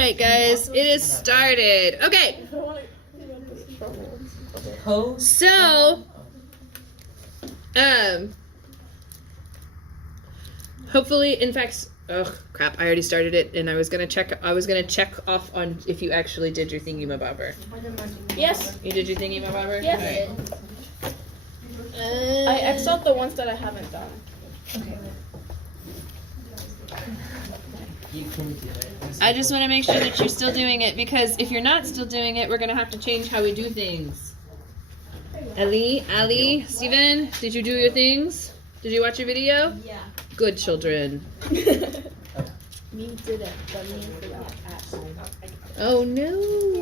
right, guys, it is started. Okay. So, hopefully, in fact, oh crap, I already started it, and I was gonna check off on if you actually did your thingy-mabobber. Yes. You did your thingy-mabobber? Yes. Right. I X'd out the ones that I haven't done. Okay. You can do it. I just want to make sure that you're still doing it, because if you're not still doing it, we're going to have to change how we do things. Ali, Steven, did you do your things? Did you watch your video? Yeah. Good children. Me didn't, but me forgot. Oh no.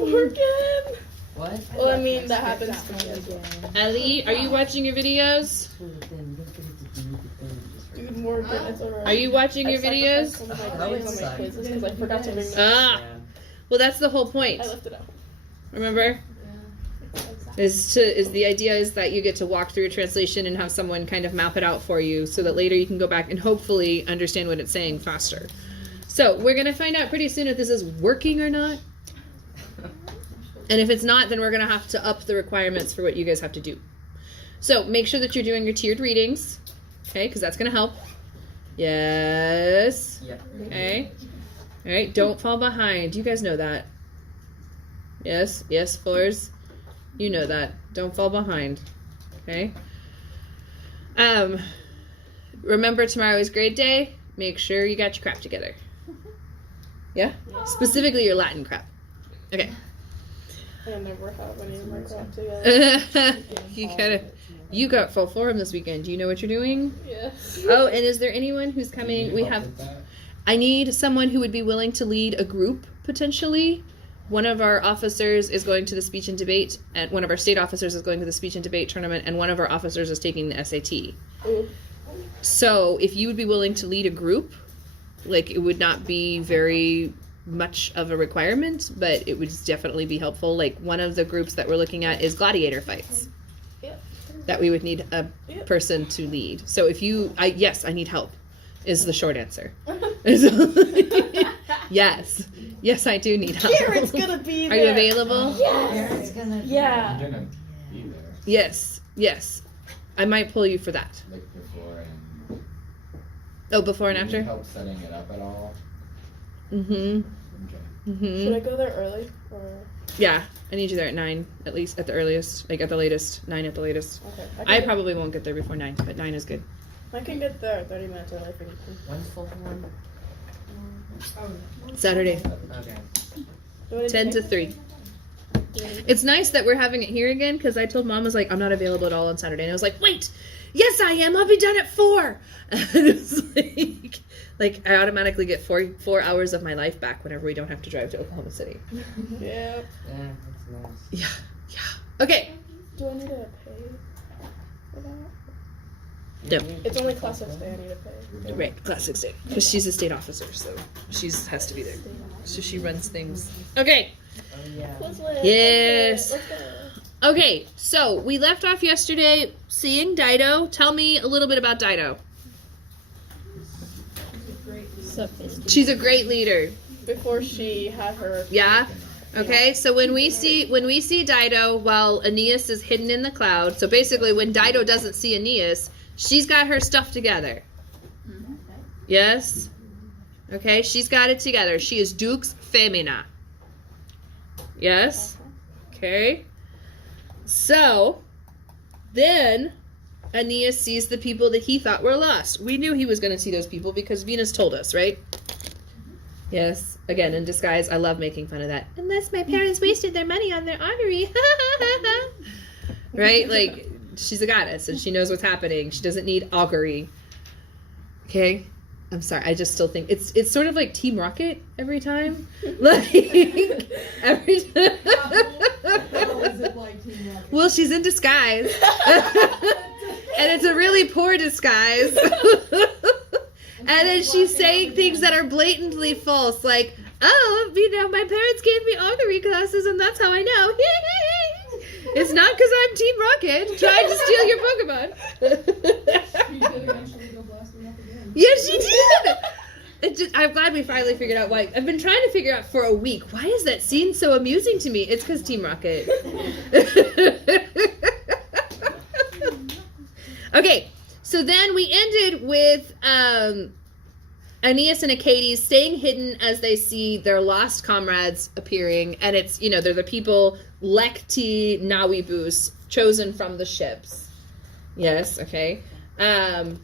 Morgan! What? Well, I mean, that happens to me as well. Ali, are you watching your videos? Dude, Morgan, it's alright. Are you watching your videos? Some of my grades on my quizzes because I forgot to bring them. Ah. Well, that's the whole point. I left it out. Remember? Is the idea is that you get to walk through a translation and have someone kind of map it out for you so that later you can go back and hopefully understand what it's saying faster. So we're going to find out pretty soon if this is working or not. And if it's not, then we're going to have to up the requirements for what you guys have to do. So make sure that you're doing your tiered readings, okay, because that's going to help. Yes. Yep. Okay. All right, don't fall behind. You guys know that. Yes, floors. You know that. Don't fall behind. Okay? Remember tomorrow is grade day. Make sure you got your crap together. Yeah? Specifically your Latin crap. Okay. I never have any of my crap together. You got full forum this weekend. Do you know what you're doing? Yes. Oh, and is there anyone who's coming? I need someone who would be willing to lead a group, potentially. One of our officers is going to the speech and debate, and one of our state officers is going to the speech and debate tournament, and one of our officers is taking the SAT. Ooh. So if you would be willing to lead a group, like, it would not be very much of a requirement, but it would definitely be helpful. Like, one of the groups that we're looking at is gladiator fights. Yep. That we would need a person to lead. So if you, yes, I need help, is the short answer. Yes, I do need help. Karen's gonna be there. Are you available? Yes. Yeah. I'm gonna be there. Yes. I might pull you for that. Like before and. Oh, before and Do you after? need help setting it up at all? Mm-hmm. Okay. Should I go there early? Or? Yeah, I need you there at 9, at least, at the earliest. Like, at the latest. 9 at the latest. Okay. I probably won't get there before 9, but 9 is good. I can get there 30 minutes early if anything. When's full one? Saturday, Okay. 10 to 3. It's nice that we're having it here again, because I told Mom, I was like, I'm not available at all on Saturday. And I was like, wait, yes I am, I'll be done at 4. And it's like I automatically get 4 hours of my life back whenever we don't have to drive to Oklahoma City. Yeah. Yeah, that's nice. Yeah. Okay. Do I need to pay for that? No. It's only class 6 day I need to pay. Right, class 6 day. Because she's a state officer, so she has to be there. So she runs things. Okay. Oh, yeah. Yes. Let's go. Okay, so we left off yesterday seeing Dido. Tell me a little bit about Dido. She's a great leader. Before she had her. Yeah. Okay, so when we see Dido while Aeneas is hidden in the cloud, so basically when Dido doesn't see Aeneas, she's got her stuff together. Yes? Okay, she's got it together. She is Dux Femina. Yes? Okay. So, then Aeneas sees the people that he thought were lost. We knew he was going to see those people because Venus told us, right? Yes. Again, in disguise, I love making fun of that. Unless my parents wasted their money on their augury. Right? Like, she's a goddess and she knows what's happening. She doesn't need augury. Okay? I'm sorry. I just still think it's sort of like Team Rocket every time. Like, every time. How is it like Team Rocket? Well, she's in disguise. And it's a really poor disguise. And then she's saying things that are blatantly false, like, oh, you know, my parents gave me augury classes and that's how I know. It's not because I'm Team Rocket trying to steal your Pokemon. She did eventually go blasting up again. Yes, she did. I'm glad we finally figured out why. I've been trying to figure out for a week, why is that scene so amusing to me? It's because Team Rocket. Okay, so then we ended with Aeneas and Achates staying hidden as they see their lost comrades appearing. And it's, they're the people, Lecti Nawibus, chosen from the ships. Yes, okay. And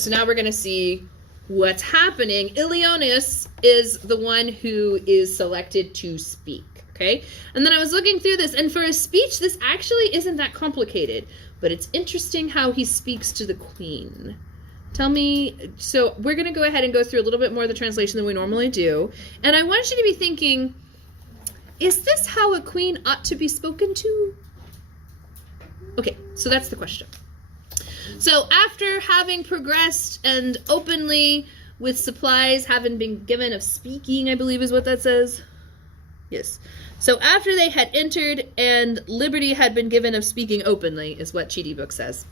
so now we're going to see what's happening. Ilioneus is the one who is selected to speak, okay? And then I was looking through this, and for a speech, this actually isn't that complicated, but it's interesting how he speaks to the queen. Tell me, so we're going to go ahead and go through a little bit more of the translation than we normally do, and I want you to be thinking, is this how a queen ought to be spoken to? Okay, so that's the question. So after having progressed and openly with supplies having been given of speaking, I believe is what that says. Yes. So after they had entered and liberty had been given of speaking openly is what Chidi book says.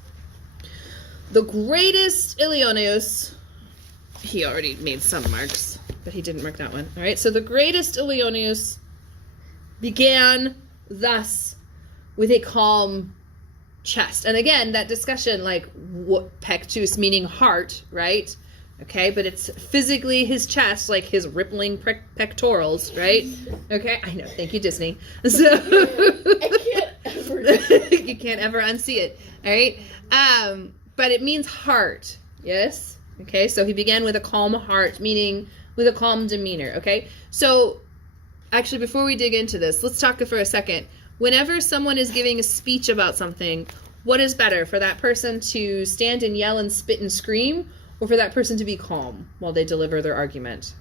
The greatest Ilioneus, he already made some marks, but he didn't mark that one. All right. So the greatest Ilioneus began thus with a calm chest. And again, that discussion, like what pectus meaning heart, right? Okay, but it's physically his chest, like his rippling pectorals, right? Okay, I know. Thank you, Disney. So I can't ever. You can't ever unsee it. All right, but it means heart. Yes. Okay, so he began with a calm heart, meaning with a calm demeanor. Okay, so actually, before we dig into this, let's talk for a second. Whenever someone is giving a speech about something, what is better, for that person to stand and yell and spit and scream, or for that person to be calm while they deliver their argument?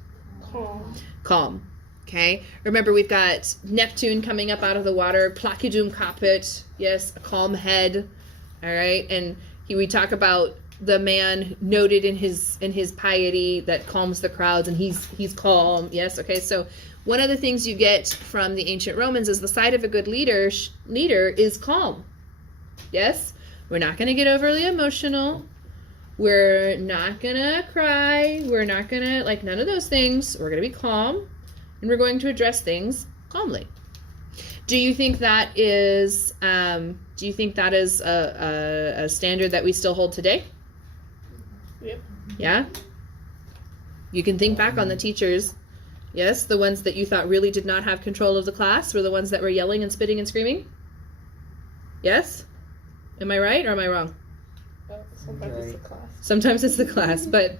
Calm. Okay? Remember, we've got Neptune coming up out of the water, placidum caput, yes, a calm head, all right? And we talk about the man noted in his piety that calms the crowds, and he's calm, yes, okay? So one of the things you get from the ancient Romans is the side of a good leader is calm. Yes? We're not going to get overly emotional. We're not going to cry. We're not going to, none of those things. We're going to be calm, and we're going to address things calmly. Do you think that is a standard that we still hold today? Yep. Yeah? You can think back on the teachers. Yes, the ones that you thought really did not have control of the class were the ones that were yelling and spitting and screaming? Yes? Am I right or am I wrong? Sometimes it's the class. Sometimes it's the class, but,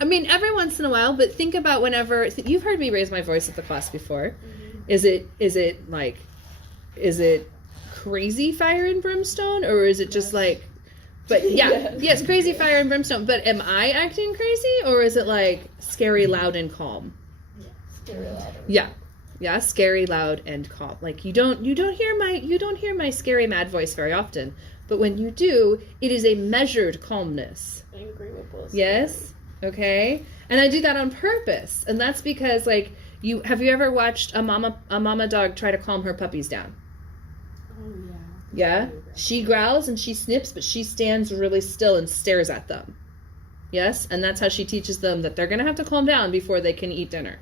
I mean, every once in a while, but think about whenever, you've heard me raise my voice at the class before. Mm-hmm. Is it crazy fire and brimstone, or is it just but yeah, yes, crazy fire and brimstone, but am I acting crazy, or is it scary, loud, and calm? Scary loud. Yeah, scary, loud, and calm. You don't hear my scary mad voice very often, but when you do, it is a measured calmness. Angry with bliss. Yes. Okay. And I do that on purpose, and that's because have you ever watched a mama dog try to calm her puppies down? Oh, Yeah. Yeah. She growls and she snips, but she stands really still and stares at them. Yes, and that's how she teaches them that they're going to have to calm down before they can eat dinner.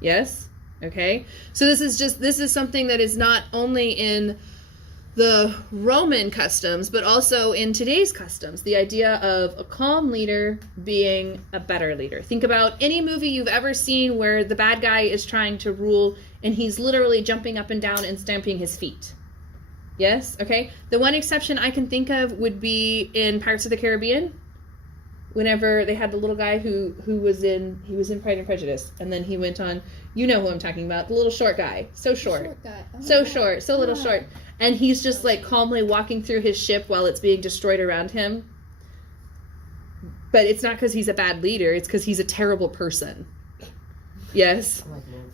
Yes? Okay? So this is something that is not only in the Roman customs, but also in today's customs. The idea of a calm leader being a better leader. Think about any movie you've ever seen where the bad guy is trying to rule and he's literally jumping up and down and stamping his feet. Yes? Okay? The one exception I can think of would be in Pirates of the Caribbean. Whenever they had the little guy who was in Pride and Prejudice, and then he went on, you know who I'm talking about, the little short guy, so short, so little short, and he's just calmly walking through his ship while it's being destroyed around him. But it's not because he's a bad leader; it's because he's a terrible person. Yes,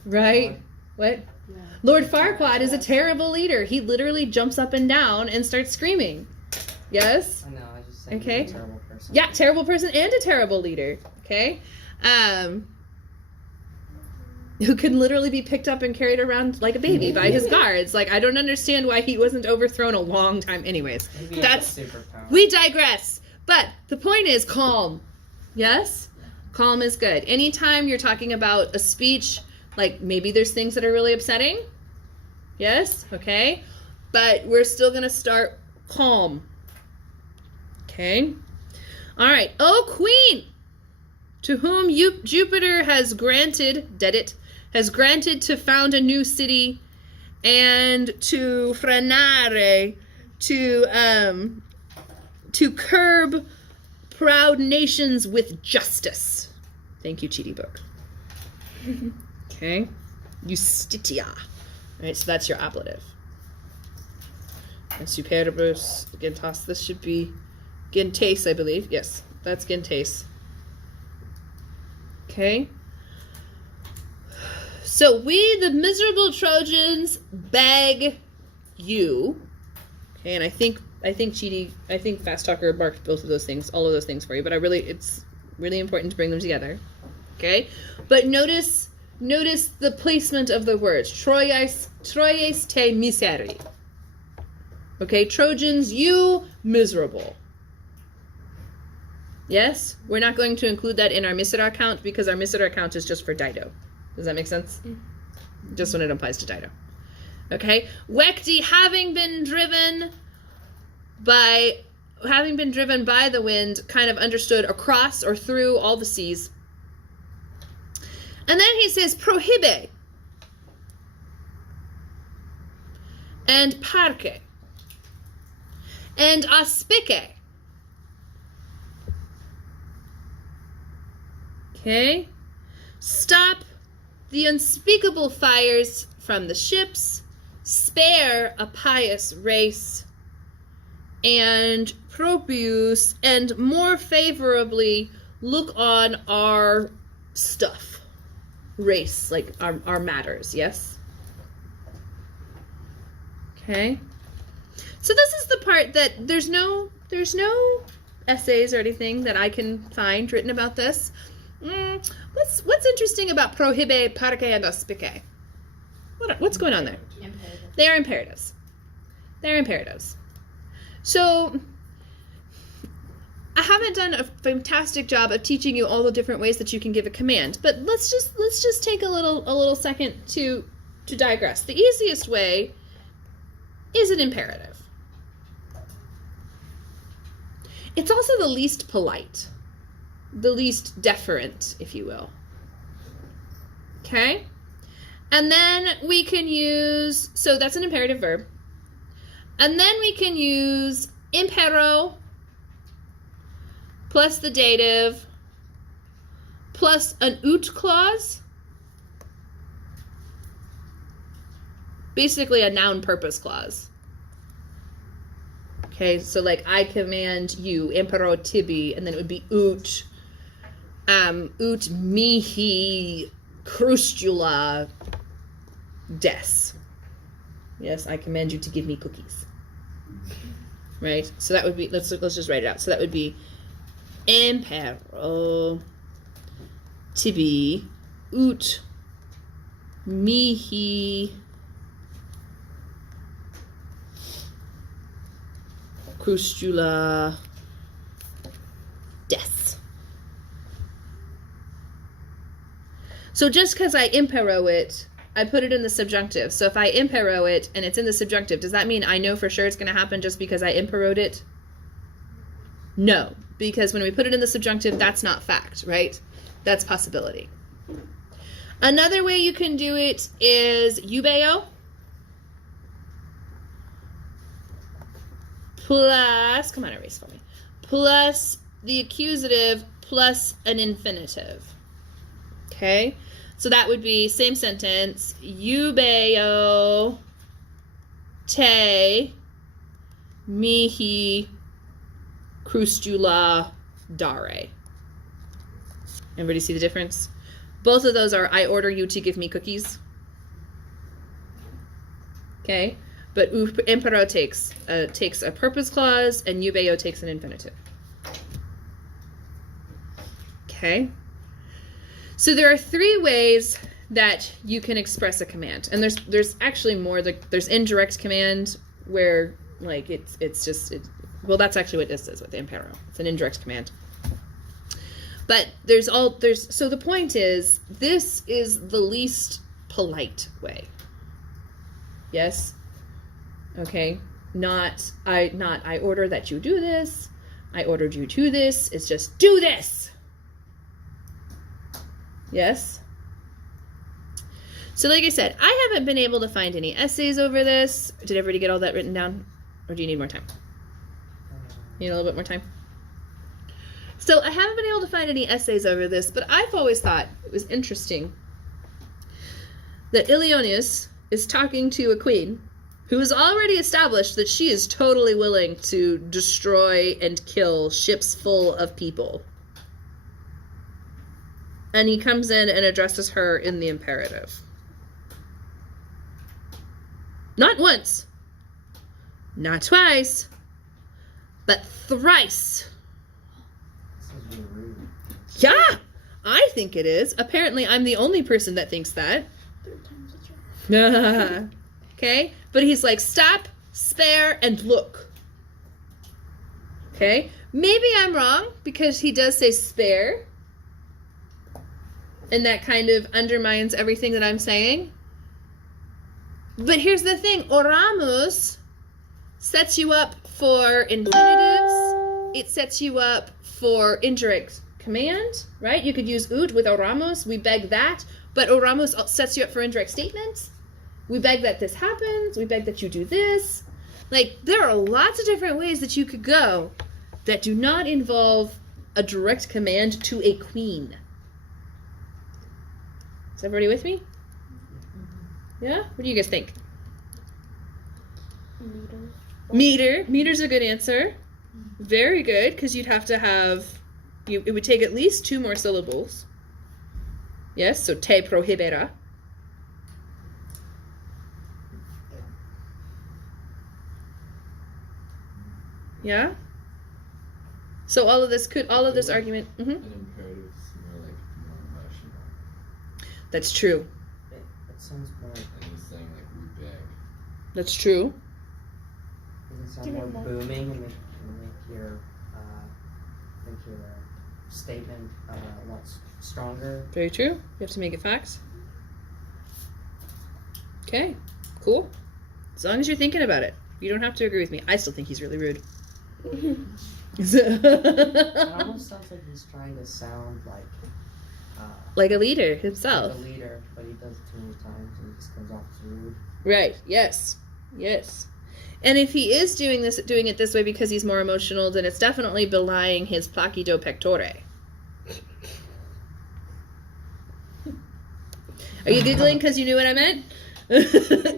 right? What? Yeah. Lord Farquaad is a terrible leader. He literally jumps up and down and starts screaming. Yes. I know. I just think Okay. he's a terrible person. Yeah, terrible person and a terrible leader. Okay? Who can literally be picked up and carried around like a baby by his guards. I don't understand why he wasn't overthrown a long time. Anyways, Maybe that's... a superpower. We digress. But the point is calm. Yes? Calm is good. Anytime you're talking about a speech, like maybe there's things that are really upsetting. Yes? Okay. But we're still going to start calm. Okay. All right. Oh, queen, to whom Jupiter has granted, has granted to found a new city and to frenare, to curb proud nations with justice. Thank you, Cheaty Book. Okay. Justitia. All right, so that's your ablative. And superbus, gentas, this should be gentes, I believe. Yes, that's gentes. Okay. So we, the miserable Trojans, beg you. Okay, and I think Fast Talker marked both of those things, all of those things for you, but it's really important to bring them together. Okay? But notice the placement of the words. Troies te miseri. Okay, Trojans, you miserable. Yes? We're not going to include that in our misera count because our misera count is just for Dido. Does that make sense? Just when it applies to Dido. Okay? Wekti, having been driven by the wind, kind of understood across or through all the seas. And then he says prohibe and parque and aspice. Okay? Stop the unspeakable fires from the ships, spare a pious race, and propius, and more favorably look on our stuff. Race, like our matters, yes? Okay. So this is the part that there's no essays or anything that I can find written about this. What's interesting about prohibe, parque, and aspice? What's going on there? Imperative. They are imperatives. They're imperatives. So I haven't done a fantastic job of teaching you all the different ways that you can give a command, but let's just take a little second to digress. The easiest way is an imperative. It's also the least polite, the least deferent, if you will. Okay? And then we can use, so that's an imperative verb. And then we can use impero plus the dative plus an ut clause. Basically a noun purpose clause. Okay, so like I command you, impero tibi, and then it would be ut mihi crustula des. Yes, I command you to give me cookies. Right? So that would be, let's just write it out. So that would be impero tibi ut mihi crustula des. So just because I impero it, I put it in the subjunctive. So if I impero it and it's in the subjunctive, does that mean I know for sure it's going to happen just because I imperoed it? No, because when we put it in the subjunctive, that's not fact, right? That's possibility. Another way you can do it is eubeo plus, come on, erase for me, plus the accusative plus an infinitive. Okay? So that would be same sentence, eubeo te mihi crustula dare. Everybody see the difference? Both of those are I order you to give me cookies. Okay? But impero takes a purpose clause and eubeo takes an infinitive. Okay? So there are three ways that you can express a command, and there's actually more. There's indirect command where like it's just well, that's actually what this is with the impero. It's an indirect command. But so the point is, this is the least polite way. Yes? Okay? Not I order that you do this. I ordered you to this. It's just do this. Yes? So like I said, I haven't been able to find any essays over this. Did everybody get all that written down? Or do you need more time? Need a little bit more time? So I haven't been able to find any essays over this, but I've always thought it was interesting that Ilioneus is talking to a queen who has already established that she is totally willing to destroy and kill ships full of people. And he comes in and addresses her in the imperative. Not once, not twice, but thrice. This is really rude. Yeah, I think it is. Apparently, I'm the only person that thinks that. 3 times a charm. Okay? But he's like, stop, spare, and look. Okay? Maybe I'm wrong, because he does say spare. And that kind of undermines everything that I'm saying. But here's the thing. Oramus sets you up for infinitives. It sets you up for indirect command, right? You could use ut with oramos. We beg that. But oramos sets you up for indirect statements. We beg that this happens. We beg that you do this. Like, there are lots of different ways that you could go that do not involve a direct command to a queen. Is everybody with me? Yeah? What do you guys think? Meter. Meter's a good answer. Very good, because you'd have to have... it would take at least 2 more syllables. Yes, so te prohibera. Yeah? So all of this argument... An imperative is more like more emotional. That's true. It sounds more. And he's saying like we beg. That's true. Does it sound Give it more more. booming and make your statement a lot stronger? Very true. You have to make it facts. Okay, cool. As long as you're thinking about it. You don't have to agree with me. I still think he's really rude. It almost sounds like he's trying to sound like Like a leader himself. a leader, but he does it too many times and it just comes off as rude. Right. Yes. Yes. And if he is doing it this way because he's more emotional, then it's definitely belying his placido pectore. Are you giggling because you knew what I meant?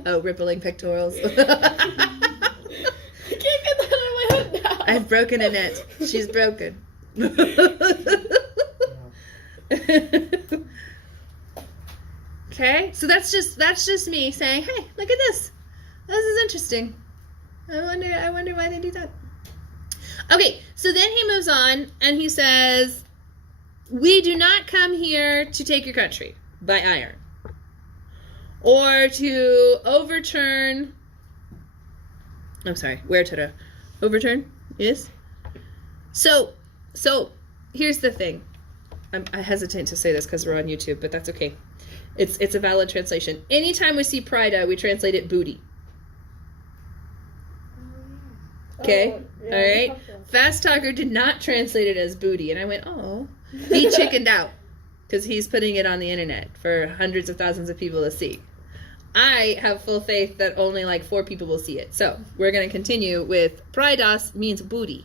Oh, rippling pectorals. I can't get that out of my head now. I've broken Annette. She's broken. Okay, so that's just me saying, hey, look at this. This is interesting. I wonder why they do that. Okay, so then he moves on and he says, we do not come here to take your country by iron or to overturn. I'm sorry, where to overturn? Yes. So here's the thing. I hesitate to say this because we're on YouTube, but that's okay. It's a valid translation. Anytime we see prida, we translate it booty. Okay? Oh, yeah, All right? we talked Fast Talker did not translate it as booty. And I went, oh. He chickened out because he's putting it on the internet for hundreds of thousands of people to see. I have full faith that only like 4 people will see it. So we're going to continue with pridas means booty.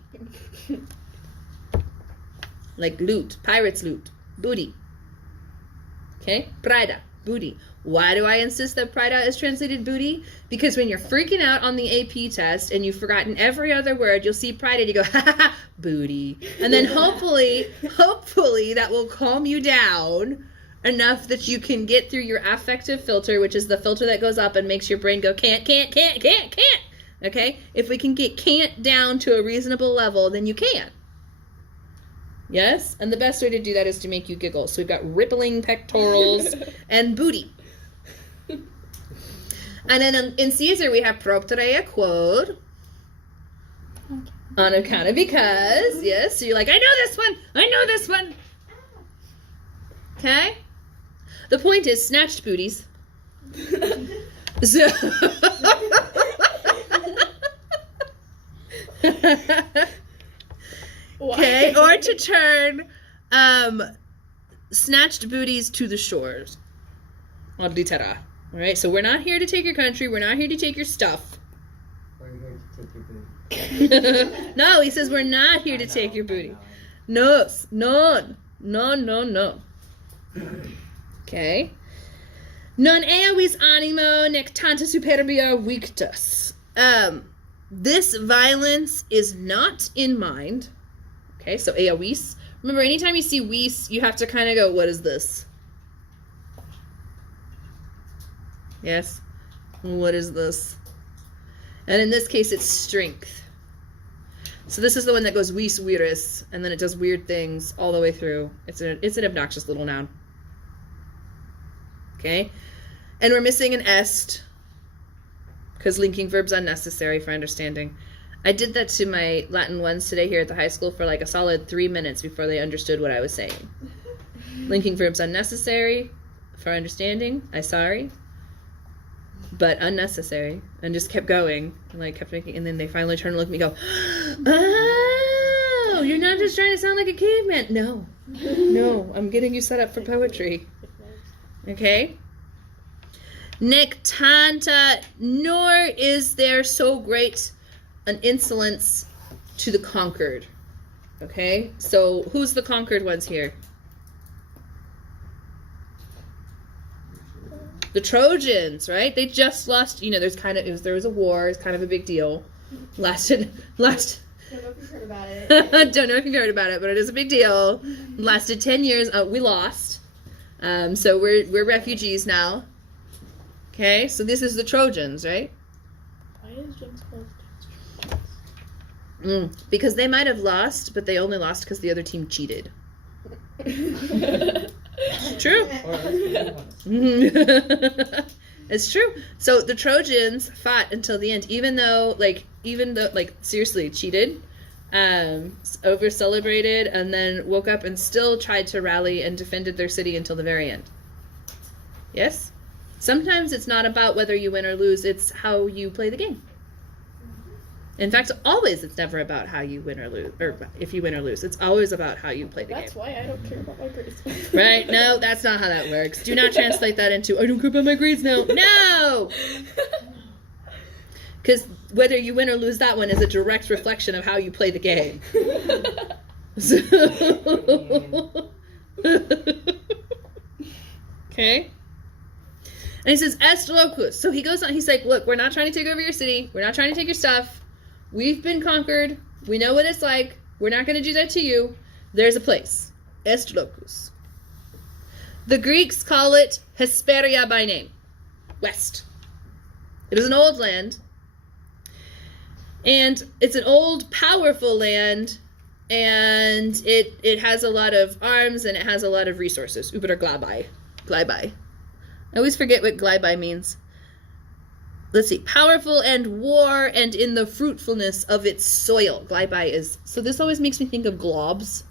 Like loot, pirate's loot, booty. Okay? Prida, booty. Why do I insist that prida is translated booty? Because when you're freaking out on the AP test and you've forgotten every other word, you'll see prida and you go, ha ha ha, booty. And then hopefully that will calm you down enough that you can get through your affective filter, which is the filter that goes up and makes your brain go, can't. Okay? If we can get can't down to a reasonable level, then you can. Yes? And the best way to do that is to make you giggle. So we've got rippling pectorals and booty. And then in Caesar, we have propterea quod. On account of because. Yes? So you're like, I know this one. Okay? The point is snatched booties. So okay, or to turn snatched booties to the shores. All right, so we're not here to take your country, we're not here to take your stuff. Or you're here to take your booty. No, he says we're not here to take your booty. No. No. Okay. Non eavis animo nec tanta superbia victus. This violence is not in mind. Okay, so eavis. Remember, anytime you see vis, you have to kind of go, what is this? Yes? What is this? And in this case, it's strength. So this is the one that goes vis viris, and then it does weird things all the way through. It's an obnoxious little noun. Okay? And we're missing an est, because linking verb's unnecessary for understanding. I did that to my Latin ones today here at the high school for like a solid 3 minutes before they understood what I was saying. Linking verb's unnecessary for understanding. I'm sorry. But unnecessary. And just kept going. And like kept making, and then they finally turned to look at me and go, oh, you're not just trying to sound like a caveman. No, I'm getting you set up for poetry. Okay? Nec tanta, nor is there so great an insolence to the conquered. Okay? So who's the conquered ones here? The Trojans, right? They just lost, there was a war, it's kind of a big deal. Lasted I don't know if you've heard about it. don't know if you've heard about it, but it is a big deal. Lasted 10 years. We lost. So we're refugees now. Okay, so this is the Trojans, right? Why is James called Because they might have lost, but they only lost because the other team cheated. True. It's true. So the Trojans fought until the end, even though seriously cheated, over celebrated, and then woke up and still tried to rally and defended their city until the very end. Yes? Sometimes it's not about whether you win or lose, it's how you play the game. In fact, always it's never about how you win or lose, or if you win or lose. It's always about how you play the That's game. why I don't care about my grades. Right? No, that's not how that works. Do not translate that into, I don't care about my grades now. No! Because whether you win or lose that one is a direct reflection of how you play the game. Okay? And he says, est locus. So he goes on, he's like, look, we're not trying to take over your city. We're not trying to take your stuff. We've been conquered. We know what it's like. We're not going to do that to you. There's a place. Est locus. The Greeks call it Hesperia by name. West. It is an old land. And it's an old, powerful land. And it has a lot of arms and it has a lot of resources. Uber gleibai. Gleibai. I always forget what gleibai means. Let's see. Powerful and war and in the fruitfulness of its soil. Gleibai is... So this always makes me think of globs.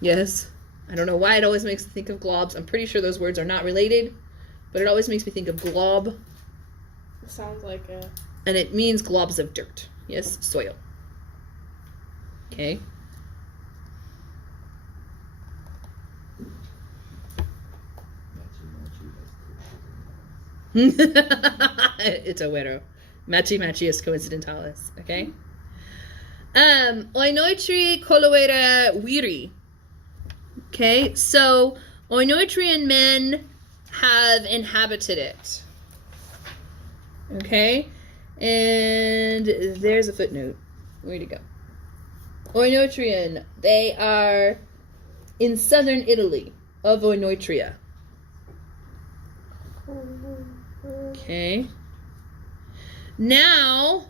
Yes. I don't know why it always makes me think of globs. I'm pretty sure those words are not related. But it always makes me think of glob. It sounds like a... And it means globs of dirt. Yes, soil. Okay. It's a widow. Machi machius coincidentalis. Okay. Oinoitri coloera viri. Okay, so Oinoitrian men have inhabited it. Okay, and there's a footnote. Where'd it go? Oinoitrian. They are in southern Italy of Oinoitria. Okay. Now,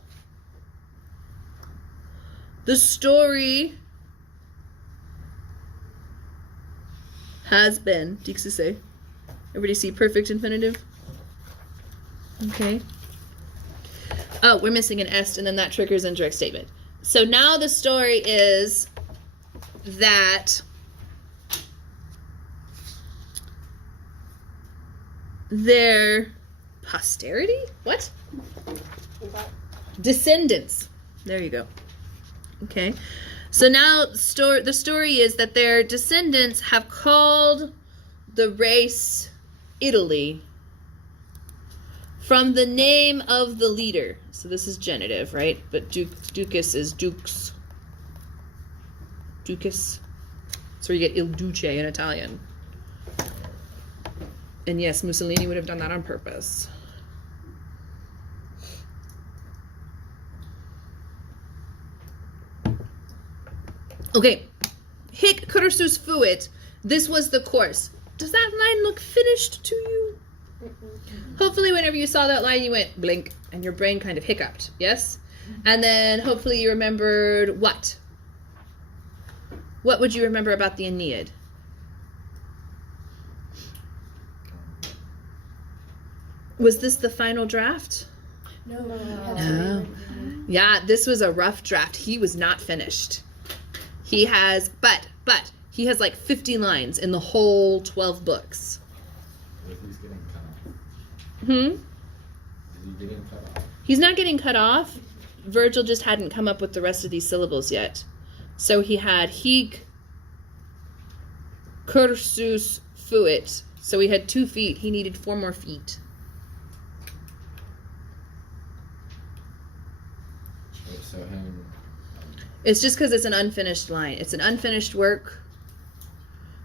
the story has been, dixise. Everybody see perfect infinitive? Okay. Oh, we're missing an est, and then that triggers indirect statement. So now the story is that their posterity? What? Descendants. There you go. Okay. So now the story is that their descendants have called the race Italy from the name of the leader. So this is genitive, right? But ducus is dux. Ducus. So you get il duce in Italian. And yes, Mussolini would have done that on purpose. Okay. Hic cursus fuit. This was the course. Does that line look finished to you? Hopefully whenever you saw that line you went blink and your brain kind of hiccuped, yes? And then hopefully you remembered what? What would you remember about the Aeneid? Was this the final draft? No. Yeah, this was a rough draft. He was not finished. He has, but he has like 50 lines in the whole 12 books. What if he's getting cut off? Hmm? Is he getting cut off? He's not getting cut off. Virgil just hadn't come up with the rest of these syllables yet. So he had hic cursus fuit. So he had 2 feet. He needed 4 more feet. So him. It's just because it's an unfinished line. It's an unfinished work.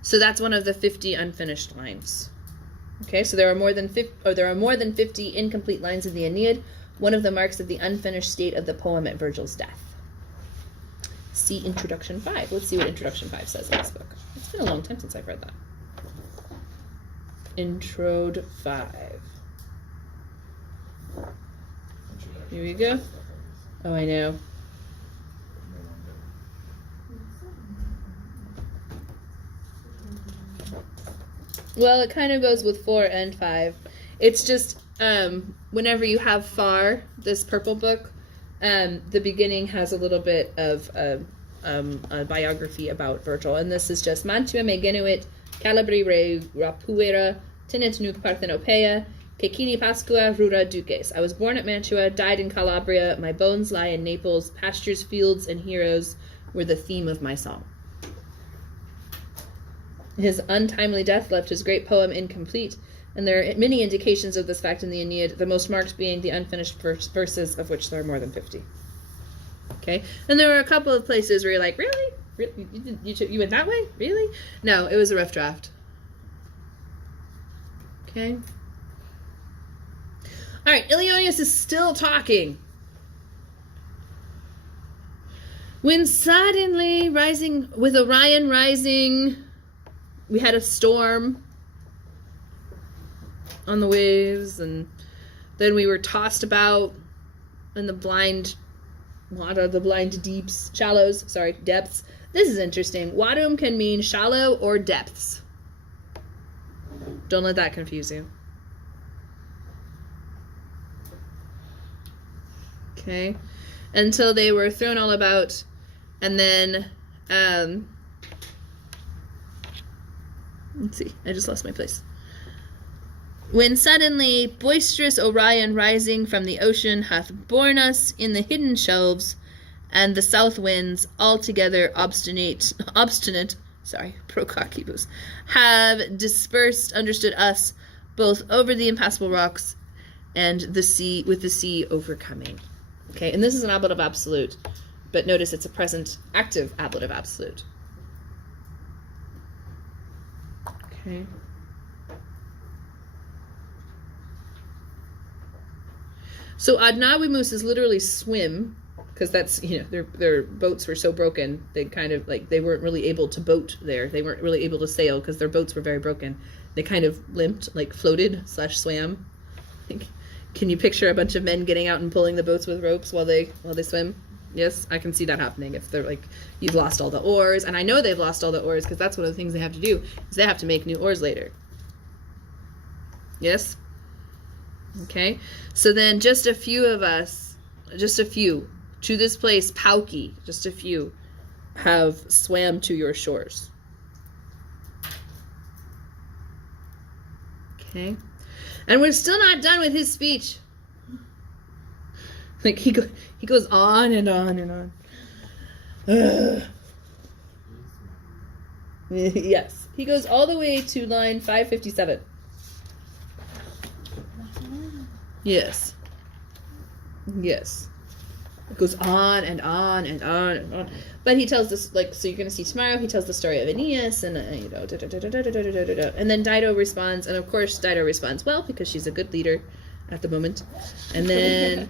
So that's one of the 50 unfinished lines. Okay, so there are more than 50 incomplete lines in the Aeneid, one of the marks of the unfinished state of the poem at Virgil's death. See Introduction 5. Let's see what Introduction 5 says in this book. It's been a long time since I've read that. Introde 5. Here we go. Oh, I know. Well, it kind of goes with 4 and 5. It's just whenever you have far, this purple book, the beginning has a little bit of a biography about Virgil, and this is just Mantua me genuit Calabri re rapuera tenent nuc Parthenopeia Cecini Pascua rura duces. I was born at Mantua, died in Calabria. My bones lie in Naples. Pastures, fields, and heroes were the theme of my song. His untimely death left his great poem incomplete, and there are many indications of this fact in the Aeneid, the most marked being the unfinished verses, of which there are more than 50. Okay? And there were a couple of places where you're like, really? You went that way? Really? No, it was a rough draft. Okay? All right, Ilioneus is still talking. When suddenly, with Orion rising, we had a storm on the waves, and then we were tossed about in the blind water, the blind depths. This is interesting. Wadum can mean shallow or depths. Don't let that confuse you. Okay. Until they were thrown all about, and then, let's see, I just lost my place. When suddenly boisterous Orion rising from the ocean hath borne us in the hidden shelves, and the south winds altogether obstinate, Prococubus, have dispersed, understood us, both over the impassable rocks and the sea, with the sea overcoming. Okay, and this is an ablative absolute, but notice it's a present active ablative absolute. Okay. So adnavimus is literally swim, because that's, their boats were so broken, they kind of, they weren't really able to boat there. They weren't really able to sail because their boats were very broken. They kind of limped, floated / swam. Can you picture a bunch of men getting out and pulling the boats with ropes while they swim? Yes, I can see that happening. If they're you've lost all the oars, and I know they've lost all the oars because that's one of the things they have to do, is they have to make new oars later. Yes? Okay, so then just a few of us, to this place, Pauci, just a few, have swam to your shores. Okay. And we're still not done with his speech. Like he goes on and on and on. Ugh. Yes. He goes all the way to line 557. Yes. Yes. It goes on and on and on and on. But he tells this, like, so you're going to see tomorrow, he tells the story of Aeneas and, you know, and then Dido responds, and of course Dido responds well because she's a good leader at the moment. And then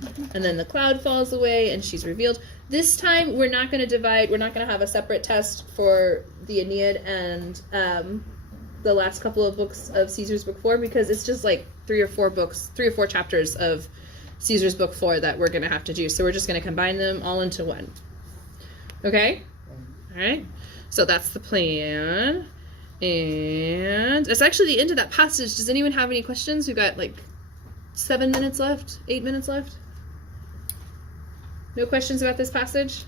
the cloud falls away and she's revealed. This time we're not going to divide, we're not going to have a separate test for the Aeneid and the last couple of books of Caesar's Book 4 because it's just like 3 or 4 chapters of Caesar's Book 4 that we're going to have to do. So we're just going to combine them all into one. Okay? All right. So that's the plan. And it's actually the end of that passage. Does anyone have any questions? We've got like 7 minutes left, 8 minutes left. No questions about this passage? Is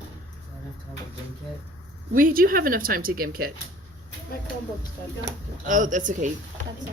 that enough time to drink it? We do have enough time to Gimkit. My Chromebook's dead. Oh, that's okay. That's